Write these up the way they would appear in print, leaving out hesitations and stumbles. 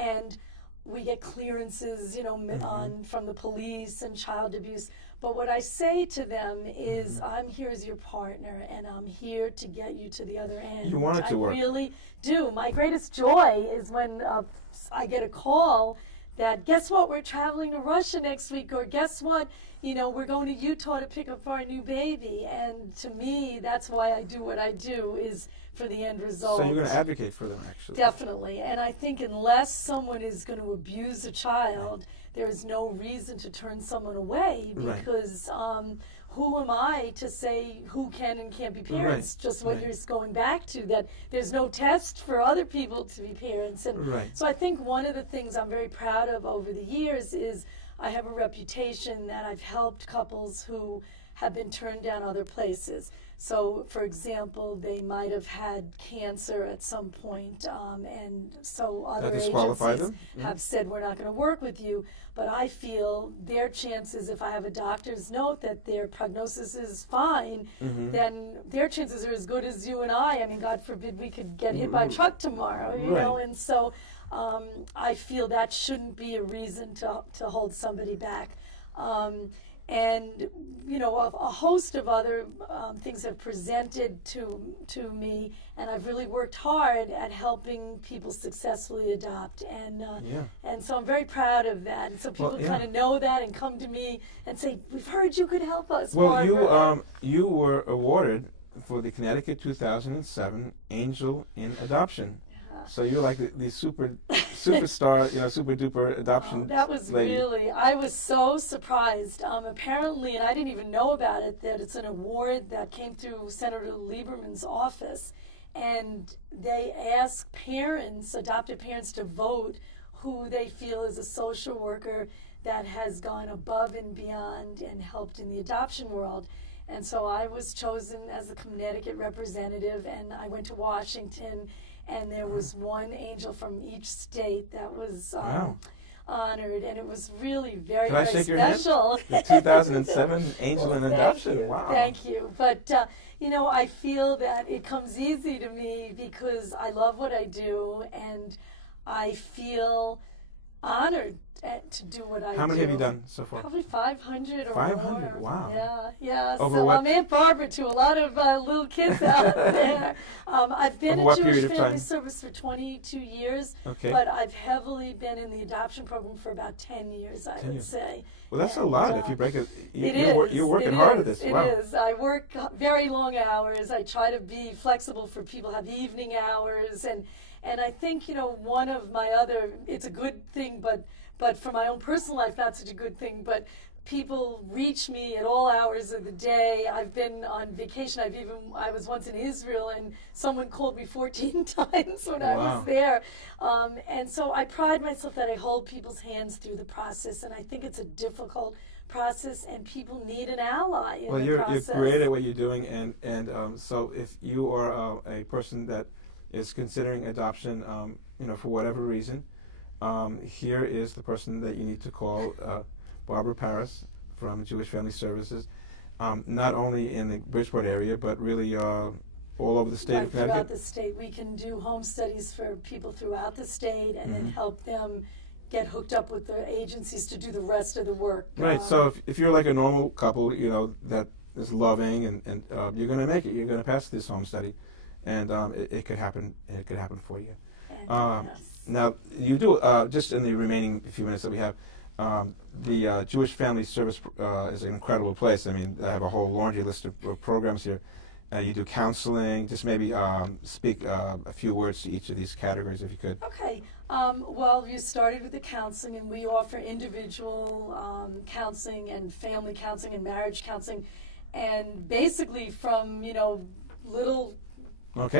and we get clearances, you know, from the police and child abuse. But what I say to them is, I'm here as your partner, and I'm here to get you to the other end. You want it to work. I really do. My greatest joy is when I get a call that, guess what, we're traveling to Russia next week, or guess what, you know, we're going to Utah to pick up our new baby. And to me, that's why I do what I do, is for the end result. So you're going to advocate for them, actually. Definitely. And I think unless someone is going to abuse a child, there is no reason to turn someone away, because who am I to say who can and can't be parents? Just what you're going back to, that there's no test for other people to be parents. And so I think one of the things I'm very proud of over the years is I have a reputation that I've helped couples who have been turned down other places. So, for example, they might have had cancer at some point, and so other agencies have said, we're not going to work with you. But I feel their chances, if I have a doctor's note that their prognosis is fine, then their chances are as good as you and I. I mean, God forbid we could get hit by a truck tomorrow, you know, and so I feel that shouldn't be a reason to hold somebody back. And, you know, a host of other things have presented to me, and I've really worked hard at helping people successfully adopt. And so I'm very proud of that. And so people kind of know that and come to me and say, we've heard you could help us. Well, you were awarded for the Connecticut 2007 Angel in Adoption. So you're like the superstar, you know, super duper adoption. That was lady. Really, I was so surprised. Apparently, and I didn't even know about it, that it's an award that came through Senator Lieberman's office, and they ask parents, adopted parents, to vote who they feel is a social worker that has gone above and beyond and helped in the adoption world. And so I was chosen as the Connecticut representative, and I went to Washington. And there was one angel from each state that was honored, and it was really very, very special. The 2007 Angel in Adoption. Wow. Thank you. But, you know, I feel that it comes easy to me because I love what I do, and I feel honored to do what I do. How many have you done so far? Probably 500 or 500, more. Wow. Yeah. So I'm Aunt Barbara to a lot of little kids out there. I've been in Jewish Family Service for 22 years, but I've heavily been in the adoption program for about 10 years, I would say. Well, that's a lot if you break it. You're working hard at this. It is. I work very long hours. I try to be flexible for people who have evening hours, and I think, you know, one of my other, it's a good thing, but for my own personal life, not such a good thing, but people reach me at all hours of the day. I've been on vacation. I was once in Israel, and someone called me 14 times when I was there. And so I pride myself that I hold people's hands through the process, and I think it's a difficult process, and people need an ally in the process. You're great at what you're doing, and so if you are a person that is considering adoption, you know, for whatever reason, here is the person that you need to call, Barbara Paris from Jewish Family Services, not only in the Bridgeport area, but really all over the state of Connecticut. Throughout the state. We can do home studies for people throughout the state, and then help them get hooked up with the agencies to do the rest of the work. Right, so if you're like a normal couple, you know, that is loving, and you're going to make it, you're going to pass this home study, and it could happen. It could happen for you. Now, you do, just in the remaining few minutes that we have, the Jewish Family Service is an incredible place. I mean, I have a whole laundry list of programs here. You do counseling. Just maybe speak a few words to each of these categories, if you could. Okay. Well, you started with the counseling, and we offer individual counseling and family counseling and marriage counseling, and basically from, you know, little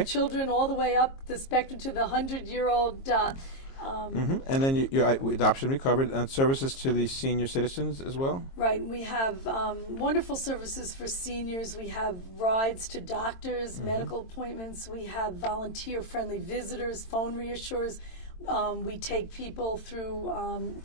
children all the way up the spectrum to the 100-year-old. And then your adoption recovered, and services to the senior citizens as well? Right. We have wonderful services for seniors. We have rides to doctors, medical appointments. We have volunteer-friendly visitors, phone reassurers. We take people through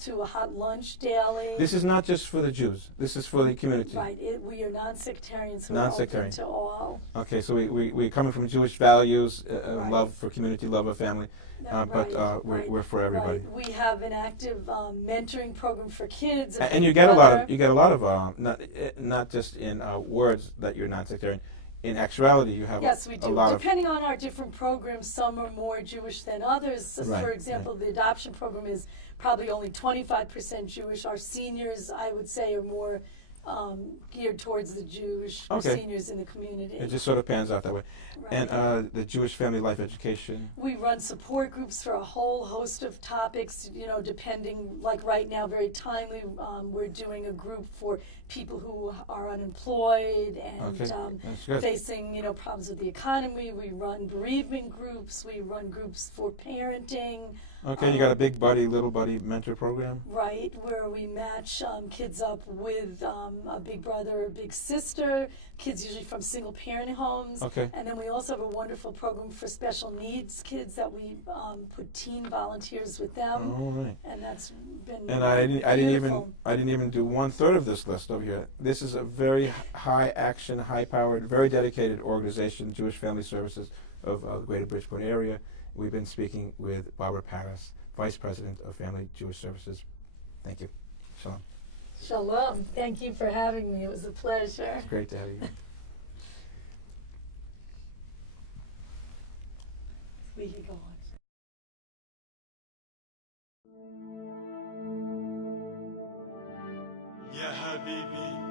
to a hot lunch daily. This is not just for the Jews. This is for the community. Right. We are non-sectarian, so Non-sectarian. we're open to all. Okay, so we're coming from Jewish values, Right. love for community, love of family, but we're for everybody. Right. We have an active mentoring program for kids. And you get a lot of not just in words that you're non-sectarian. In actuality, you have yes, we do. a lot Depending on our different programs, some are more Jewish than others. Right, For example, the adoption program is probably only 25% Jewish. Our seniors, I would say, are more geared towards the Jewish seniors in the community. It just sort of pans out that way. Right. And the Jewish Family Life Education. We run support groups for a whole host of topics, depending, like right now, very timely, we're doing a group for people who are unemployed and facing, problems with the economy. We run bereavement groups. We run groups for parenting. Okay, you got a big buddy, little buddy mentor program? Right, where we match kids up with a big brother or big sister, kids usually from single parent homes. Okay. And then we also have a wonderful program for special needs kids that we put teen volunteers with them. All right. And that's been And I didn't even do 1/3 of this list over here. This is a very high action, high powered, very dedicated organization, Jewish Family Services of the Greater Bridgeport area. We've been speaking with Barbara Paris, Vice President of Family Jewish Services. Thank you. Shalom. Shalom. Thank you for having me. It was a pleasure. It's great to have you. We could go on. Ya Habibi.